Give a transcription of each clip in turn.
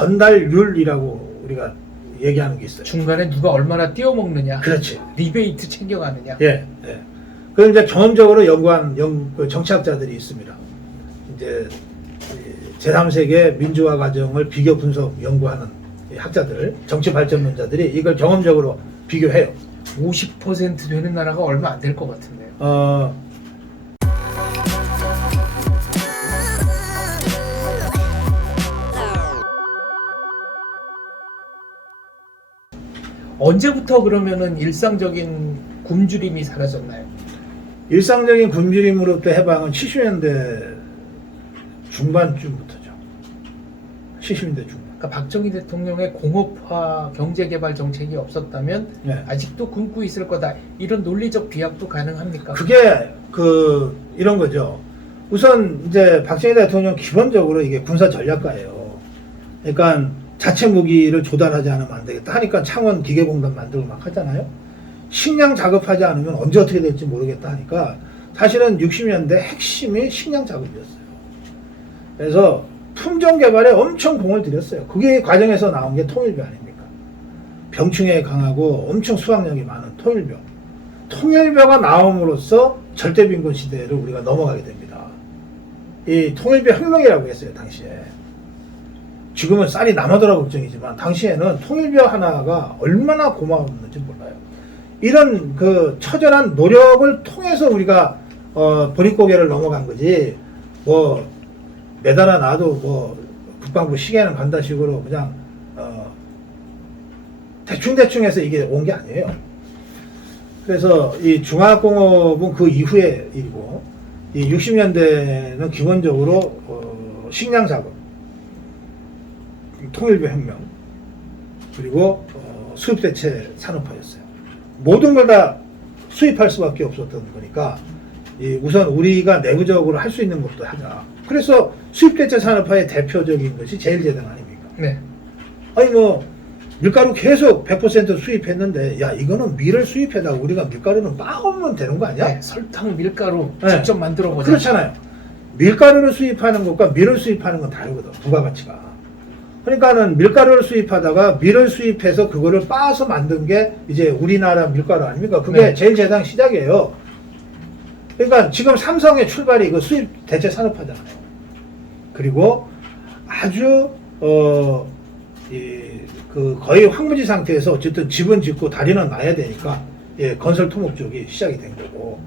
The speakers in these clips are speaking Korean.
전달률이라고 우리가 얘기하는 게 있어요. 중간에 누가 얼마나 띄워먹느냐. 그렇지. 리베이트 챙겨가느냐. 예, 예. 그걸 이제 경험적으로 연구한 그 정치학자들이 있습니다. 이제 제3세계 민주화 과정을 비교 분석 연구하는 학자들, 정치 발전론자들이 이걸 경험적으로 비교해요. 50% 되는 나라가 얼마 안 될 것 같은데요. 언제부터 그러면은 일상적인 굶주림이 사라졌나요? 일상적인 굶주림으로부터 해방은 70년대 중반쯤부터죠. 70년대 중반. 그러니까 박정희 대통령의 공업화 경제개발 정책이 없었다면 네. 아직도 굶고 있을 거다. 이런 논리적 비약도 가능합니까? 그게 이런 거죠. 우선 이제 박정희 대통령 기본적으로 이게 군사 전략가예요. 그러니까 자체 무기를 조달하지 않으면 안 되겠다 하니까 창원 기계공단 만들고 막 하잖아요. 식량 작업하지 않으면 언제 어떻게 될지 모르겠다 하니까 사실은 60년대 핵심이 식량 작업이었어요. 그래서 품종 개발에 엄청 공을 들였어요. 그게 과정에서 나온 게 통일교 아닙니까? 병충해에 강하고 엄청 수확량이 많은 통일교. 통일교가 나옴으로써 절대빈곤 시대를 우리가 넘어가게 됩니다. 이 통일교 혁명이라고 했어요, 당시에. 지금은 쌀이 남하더라 걱정이지만 당시에는 통일교 하나가 얼마나 고마웠는지 몰라요. 이런 그 처절한 노력을 통해서 우리가 보릿고개를 넘어간 거지. 뭐 매달아 놔도 국방부 시계는 간다 식으로 그냥 대충 해서 이게 온 게 아니에요. 그래서 이 중화공업은 그 이후의 일이고 이 60년대는 기본적으로 식량 작업, 통일교 혁명, 그리고 수입 대체 산업화였어요. 모든 걸 다 수입할 수밖에 없었던 거니까 우선 우리가 내부적으로 할 수 있는 것도 하자. 그래서 수입 대체 산업화의 대표적인 것이 제일제당 아닙니까? 네. 아니 밀가루 계속 100% 수입했는데 야 이거는 밀을 수입해다 우리가 밀가루는 빠오면 되는 거 아니야? 네, 설탕, 밀가루 네. 직접 만들어 보자. 그렇잖아요. 밀가루를 수입하는 것과 밀을 수입하는 건 다르거든. 부가가치가. 그러니까는 밀가루를 수입하다가 밀을 수입해서 그거를 빻아서 만든 게 이제 우리나라 밀가루 아닙니까? 그게 네. 제일제당 시작이에요. 그러니까 지금 삼성의 출발이 그 수입 대체 산업화잖아요. 그리고 아주 거의 황무지 상태에서 어쨌든 집은 짓고 다리는 놔야 되니까 건설 토목 쪽이 시작이 된 거고.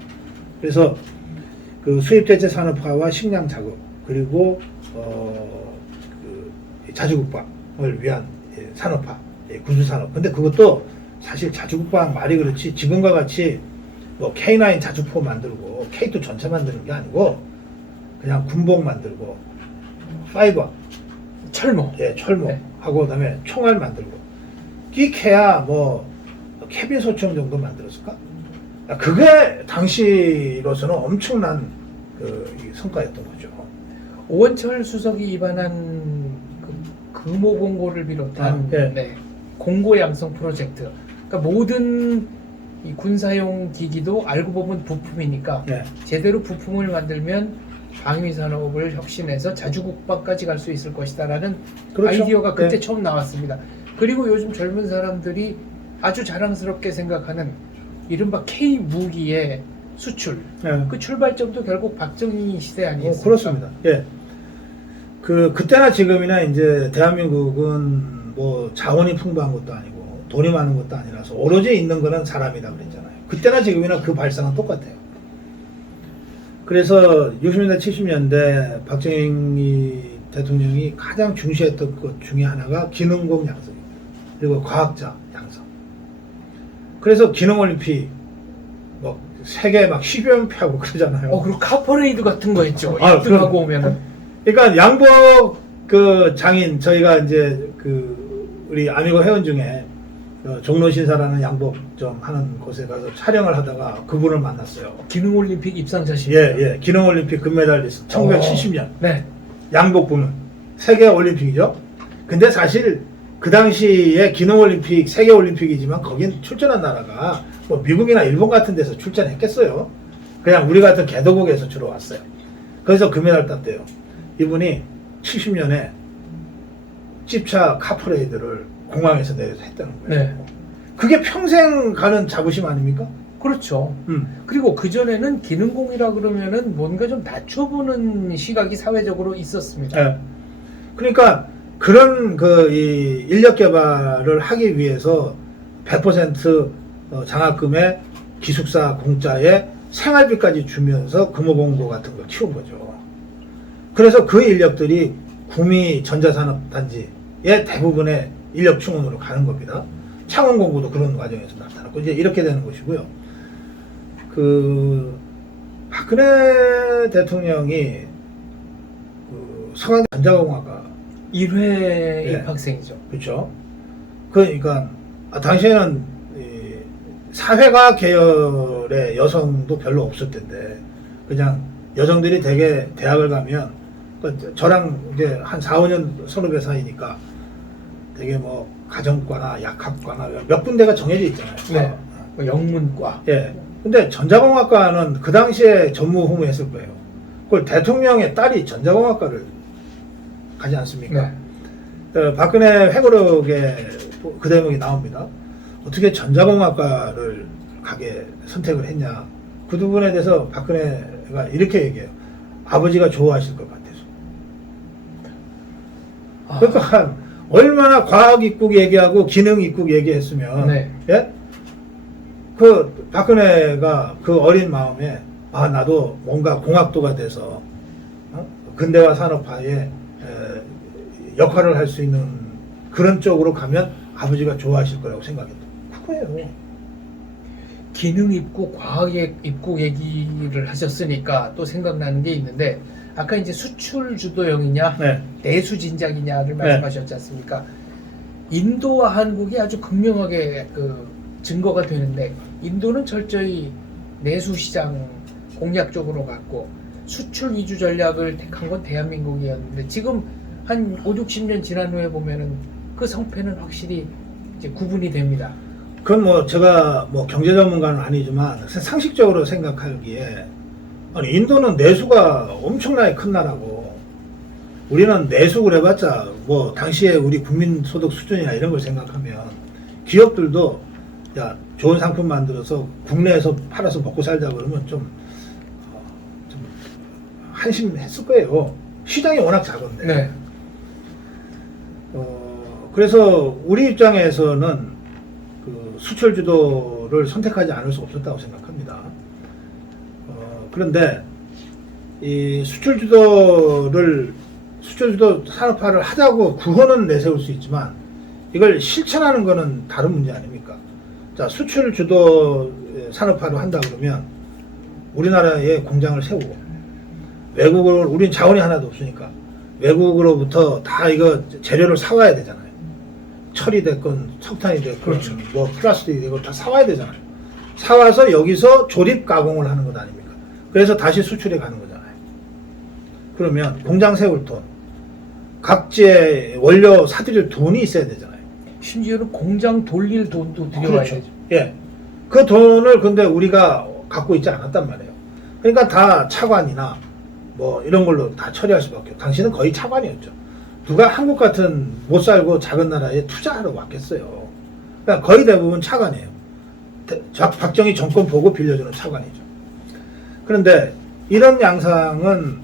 그래서 그 수입 대체 산업화와 식량 작업 그리고 자주국방을 위한 산업화, 군수산업. 근데 그것도 사실 자주국방 말이 그렇지 지금과 같이 뭐 K9 자주포 만들고 K2 전차 만드는 게 아니고 그냥 군복 만들고 파이버, 철모. 철모 네. 하고 그다음에 총알 만들고 끼케야 뭐 케빈 소총 정도 만들었을까? 그게 당시로서는 엄청난 성과였던 거죠. 오원철 수석이 입안한 금호공고를 비롯한 네. 공고 양성 프로젝트. 그러니까 모든 이 군사용 기기도 알고 보면 부품이니까 네. 제대로 부품을 만들면 방위 산업을 혁신해서 자주국방까지 갈 수 있을 것이다라는 그렇죠. 아이디어가 그때 네. 처음 나왔습니다. 그리고 요즘 젊은 사람들이 아주 자랑스럽게 생각하는 이른바 K 무기의 수출. 네. 그 출발점도 결국 박정희 시대 아니었습니까? 그렇습니다. 예. 그때나 지금이나 이제 대한민국은 뭐 자원이 풍부한 것도 아니고 돈이 많은 것도 아니라서 오로지 있는 거는 사람이다 그랬잖아요. 그때나 지금이나 그 발상은 똑같아요. 그래서 60년대, 70년대 박정희 대통령이 가장 중시했던 것 중에 하나가 기능공 양성입니다. 그리고 과학자 양성. 그래서 기능올림픽 뭐 세계 막 10연패하고 그러잖아요. 그리고 카퍼레이드 같은 거 했죠. 아, 1등하고 오면은. 그러니까 양복 장인 저희가 이제 우리 아미고 회원 중에 종로신사라는 양복 좀 하는 곳에 가서 촬영을 하다가 그분을 만났어요. 기능올림픽 입상자시. 예. 기능올림픽 금메달리스트 1970년. 네. 양복 부문 세계올림픽이죠. 근데 사실 그 당시에 기능올림픽 세계올림픽이지만 거긴 출전한 나라가 뭐 미국이나 일본 같은 데서 출전했겠어요. 그냥 우리 같은 개도국에서 주로 왔어요. 그래서 금메달 땄대요. 이분이 70년에 집차 카프레이드를 공항에서 내려서 했다는 거예요. 네. 그게 평생 가는 자부심 아닙니까? 그렇죠. 그리고 그전에는 기능공이라 그러면은 뭔가 좀 낮춰보는 시각이 사회적으로 있었습니다. 네. 그러니까 그런 이 인력 개발을 하기 위해서 100% 장학금에 기숙사 공짜에 생활비까지 주면서 금호공고 같은 걸 키운 거죠. 그래서 그 인력들이 구미 전자산업단지의 대부분의 인력 충원으로 가는 겁니다. 창원공고도 그런 과정에서 나타났고 이제 이렇게 되는 것이고요. 박근혜 대통령이 서강대 전자공학과 1회 네. 입학생이죠. 그렇죠. 그러니까 당시에는 사회과학 계열의 여성도 별로 없을 텐데 그냥 여성들이 되게 대학을 가면 저랑 이제 한 4, 5년 선후배 사이니까 되게 뭐 가정과나 약학과나 몇 군데가 정해져 있잖아요. 네. 뭐 영문과. 예. 근데 전자공학과는 그 당시에 전무후무했을 거예요. 그걸 대통령의 딸이 전자공학과를 가지 않습니까? 네. 박근혜 회고록에 그 대목이 나옵니다. 어떻게 전자공학과를 가게 선택을 했냐. 그 부분에 대해서 박근혜가 이렇게 얘기해요. 아버지가 좋아하실 것 같아서. 그러니까 얼마나 과학 입국 얘기하고 기능 입국 얘기했으면 네. 예? 박근혜가 그 어린 마음에 나도 뭔가 공학도가 돼서 근대화 산업화에 역할을 할 수 있는 그런 쪽으로 가면 아버지가 좋아하실 거라고 생각했던 그거예요. 기능 입국, 과학 입국 얘기를 하셨으니까 또 생각나는 게 있는데 아까 이제 수출 주도형이냐 네. 내수 진작이냐를 말씀하셨지 않습니까? 인도와 한국이 아주 극명하게 증거가 되는데 인도는 철저히 내수 시장 공략 쪽으로 갔고 수출 위주 전략을 택한 건 대한민국이었는데 지금 한 5, 60년 지난 후에 보면은 그 성패는 확실히 이제 구분이 됩니다. 그건 뭐 제가 뭐 경제 전문가는 아니지만 상식적으로 생각하기에 인도는 내수가 엄청나게 큰 나라고 우리는 내수를 해봤자 뭐 당시에 우리 국민소득 수준이나 이런 걸 생각하면 기업들도 야 좋은 상품 만들어서 국내에서 팔아서 먹고 살자 그러면 좀 한심했을 거예요. 시장이 워낙 작은데. 네. 그래서 우리 입장에서는 수출 주도를 선택하지 않을 수 없었다고 생각합니다. 그런데 이 수출 주도 산업화를 하자고 구호는 내세울 수 있지만 이걸 실천하는 거는 다른 문제 아닙니까? 자, 수출 주도 산업화를 한다 그러면 우리나라에 공장을 세우고 외국으로 우린 자원이 하나도 없으니까 외국으로부터 다 이거 재료를 사와야 되잖아요. 철이 됐건 석탄이 됐건 그렇죠. 뭐 플라스틱이 되건 다 사와야 되잖아요. 사와서 여기서 조립 가공을 하는 것 아닙니까? 그래서 다시 수출에 가는 거잖아요. 그러면 공장 세울 돈, 각지의 원료 사들일 돈이 있어야 되잖아요. 심지어는 공장 돌릴 돈도 들여와야 그렇죠. 되죠. 예. 그 돈을 근데 우리가 갖고 있지 않았단 말이에요. 그러니까 다 차관이나 뭐 이런 걸로 다 처리할 수밖에 없고 당시는 거의 차관이었죠. 누가 한국 같은 못 살고 작은 나라에 투자하러 왔겠어요. 그러니까 거의 대부분 차관이에요. 박정희 정권 보고 빌려주는 차관이죠. 그런데 이런 양상은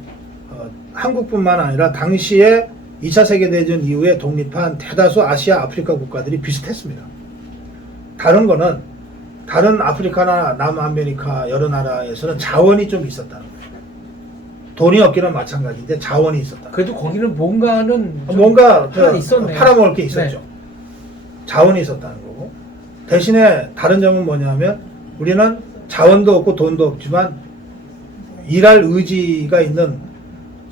한국뿐만 아니라 당시에 2차 세계대전 이후에 독립한 대다수 아시아, 아프리카 국가들이 비슷했습니다. 다른 거는 다른 아프리카나 남아메리카 여러 나라에서는 자원이 좀 있었다는 거예요. 돈이 없기는 마찬가지인데 자원이 있었다. 그래도 거기는 뭔가는 뭔가 하나 있었네요. 팔아먹을 게 있었죠. 네. 자원이 있었다는 거고 대신에 다른 점은 뭐냐면 우리는 자원도 없고 돈도 없지만 일할 의지가 있는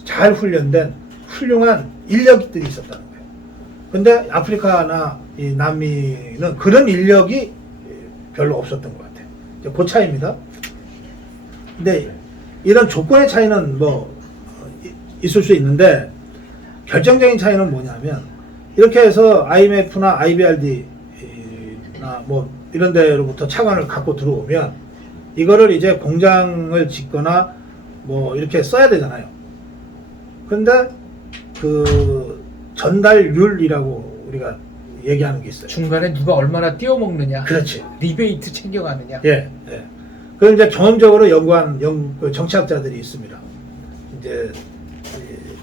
잘 훈련된 훌륭한 인력들이 있었다는 거예요. 근데 아프리카나 이 남미는 그런 인력이 별로 없었던 것 같아요. 그 차이입니다. 근데 이런 조건의 차이는 뭐 있을 수 있는데 결정적인 차이는 뭐냐면 이렇게 해서 IMF나 IBRD나 뭐 이런 데로부터 차관을 갖고 들어오면 이거를 이제 공장을 짓거나 뭐 이렇게 써야 되잖아요. 근데 전달률이라고 우리가 얘기하는 게 있어요. 중간에 누가 얼마나 띄워먹느냐, 그렇지. 리베이트 챙겨가느냐. 예. 예. 그걸 이제 경험적으로 연구한 그 정치학자들이 있습니다. 이제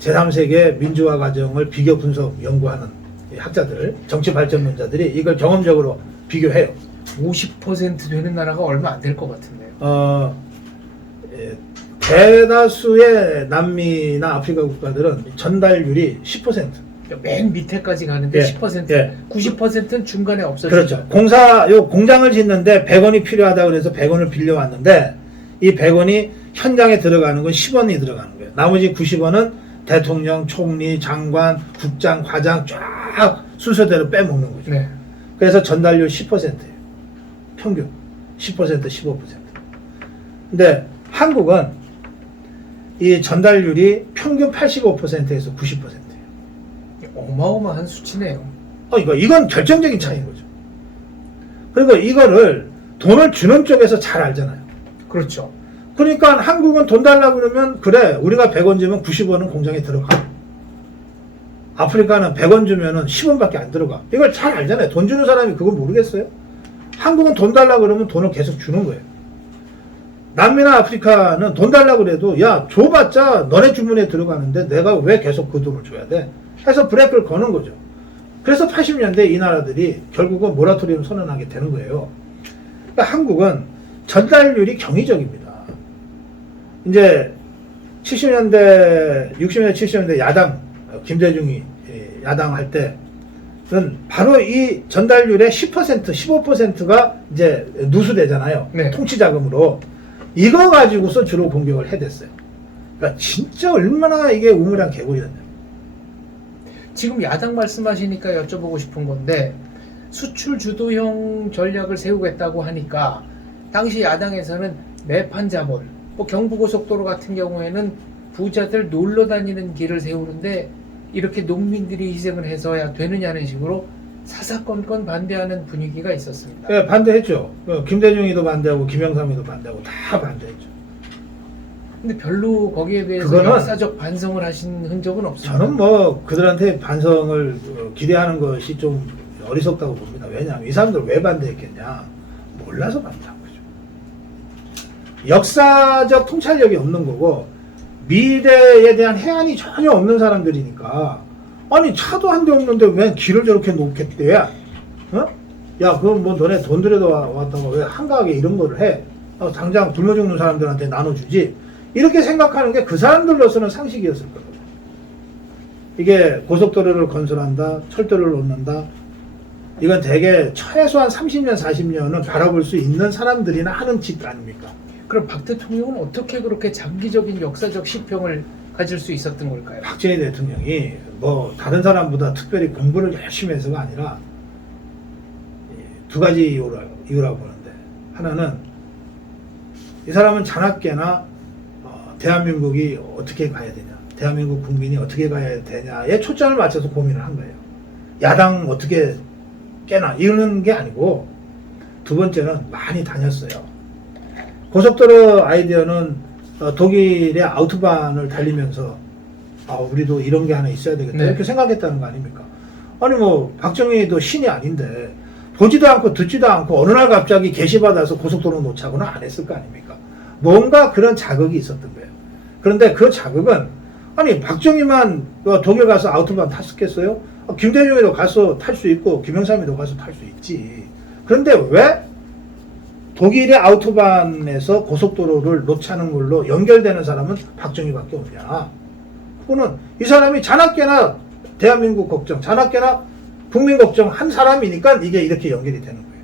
제3세계 민주화 과정을 비교 분석 연구하는 이 학자들, 정치 발전론자들이 이걸 경험적으로 비교해요. 50% 되는 나라가 얼마 안 될 것 같은데요. 예, 대다수의 남미나 아프리카 국가들은 전달률이 10%. 맨 밑에까지 가는데 예, 10%, 예. 90%는 중간에 없어지죠. 그렇죠. 공장을 짓는데 100원이 필요하다고 그래서 100원을 빌려왔는데 이 100원이 현장에 들어가는 건 10원이 들어가는 거예요. 나머지 90원은 대통령, 총리, 장관, 국장, 과장 쫙 순서대로 빼먹는 거죠. 네. 그래서 전달률 10%예요. 평균 10%, 15%. 근데 한국은 이 전달률이 평균 85%에서 90%예요. 어마어마한 수치네요. 이건 결정적인 차이인 거죠. 그리고 이거를 돈을 주는 쪽에서 잘 알잖아요. 그렇죠. 그러니까 한국은 돈 달라고 그러면 그래 우리가 100원 주면 90원은 공장에 들어가. 아프리카는 100원 주면은 10원밖에 안 들어가. 이걸 잘 알잖아요. 돈 주는 사람이 그걸 모르겠어요? 한국은 돈 달라고 그러면 돈을 계속 주는 거예요. 남미나 아프리카는 돈 달라고 그래도 야 줘봤자 너네 주문에 들어가는데 내가 왜 계속 그 돈을 줘야 돼? 해서 브레이크를 거는 거죠. 그래서 80년대 이 나라들이 결국은 모라토리움 선언하게 되는 거예요. 그러니까 한국은 전달률이 경이적입니다. 이제 70년대, 60년대, 70년대 야당, 김대중이 야당할 때는 바로 이 전달률의 10%, 15%가 이제 누수되잖아요. 네. 통치자금으로. 이거 가지고서 주로 공격을 해댔어요. 그러니까 진짜 얼마나 이게 우물한 개구리였냐. 지금 야당 말씀하시니까 여쭤보고 싶은 건데 수출 주도형 전략을 세우겠다고 하니까 당시 야당에서는 매판 자본, 뭐 경부고속도로 같은 경우에는 부자들 놀러 다니는 길을 세우는데 이렇게 농민들이 희생을 해서야 되느냐는 식으로 사사건건 반대하는 분위기가 있었습니다. 네, 반대했죠. 김대중이도 반대하고 김영삼이도 반대하고 다 반대했죠. 근데 별로 거기에 대해서 그거는 역사적 반성을 하신 흔적은 없습니다. 저는 뭐 그들한테 반성을 기대하는 것이 좀 어리석다고 봅니다. 왜냐하면 이 사람들 왜 반대했겠냐. 몰라서 반대한 거죠. 역사적 통찰력이 없는 거고 미래에 대한 해안이 전혀 없는 사람들이니까 아니 차도 한 대 없는데 왜 길을 저렇게 놓겠대? 어? 야 그럼 뭐 너네 돈 들여다 왔다고 왜 한가하게 이런 거를 해? 당장 굶어 죽는 사람들한테 나눠주지. 이렇게 생각하는 게 그 사람들로서는 상식이었을 거예요. 이게 고속도로를 건설한다, 철도를 놓는다. 이건 대개 최소한 30년, 40년은 바라볼 수 있는 사람들이나 하는 짓 아닙니까? 그럼 박 대통령은 어떻게 그렇게 장기적인 역사적 시평을 가질 수 있었던 걸까요? 박정희 대통령이 뭐 다른 사람보다 특별히 공부를 열심히 해서가 아니라 두 가지 이유라고 보는데 하나는 이 사람은 자나깨나 대한민국이 어떻게 가야 되냐, 대한민국 국민이 어떻게 가야 되냐에 초점을 맞춰서 고민을 한 거예요. 야당 어떻게 깨나 이러는 게 아니고 두 번째는 많이 다녔어요. 고속도로 아이디어는 독일의 아우토반을 달리면서 우리도 이런 게 하나 있어야 되겠다 네. 이렇게 생각했다는 거 아닙니까? 아니 뭐 박정희도 신이 아닌데 보지도 않고 듣지도 않고 어느 날 갑자기 게시받아서 고속도로 놓자고는 안 했을 거 아닙니까? 뭔가 그런 자극이 있었던 거예요. 그런데 그 자극은 아니 박정희만 독일 가서 아우토반 탔었겠어요? 김대중이도 가서 탈 수 있고 김영삼이도 가서 탈 수 있지. 그런데 왜 독일의 아우토반에서 고속도로를 놓자는 걸로 연결되는 사람은 박정희밖에 없냐. 그거는 이 사람이 자나깨나 대한민국 걱정, 자나깨나 국민 걱정 한 사람이니까 이게 이렇게 연결이 되는 거예요.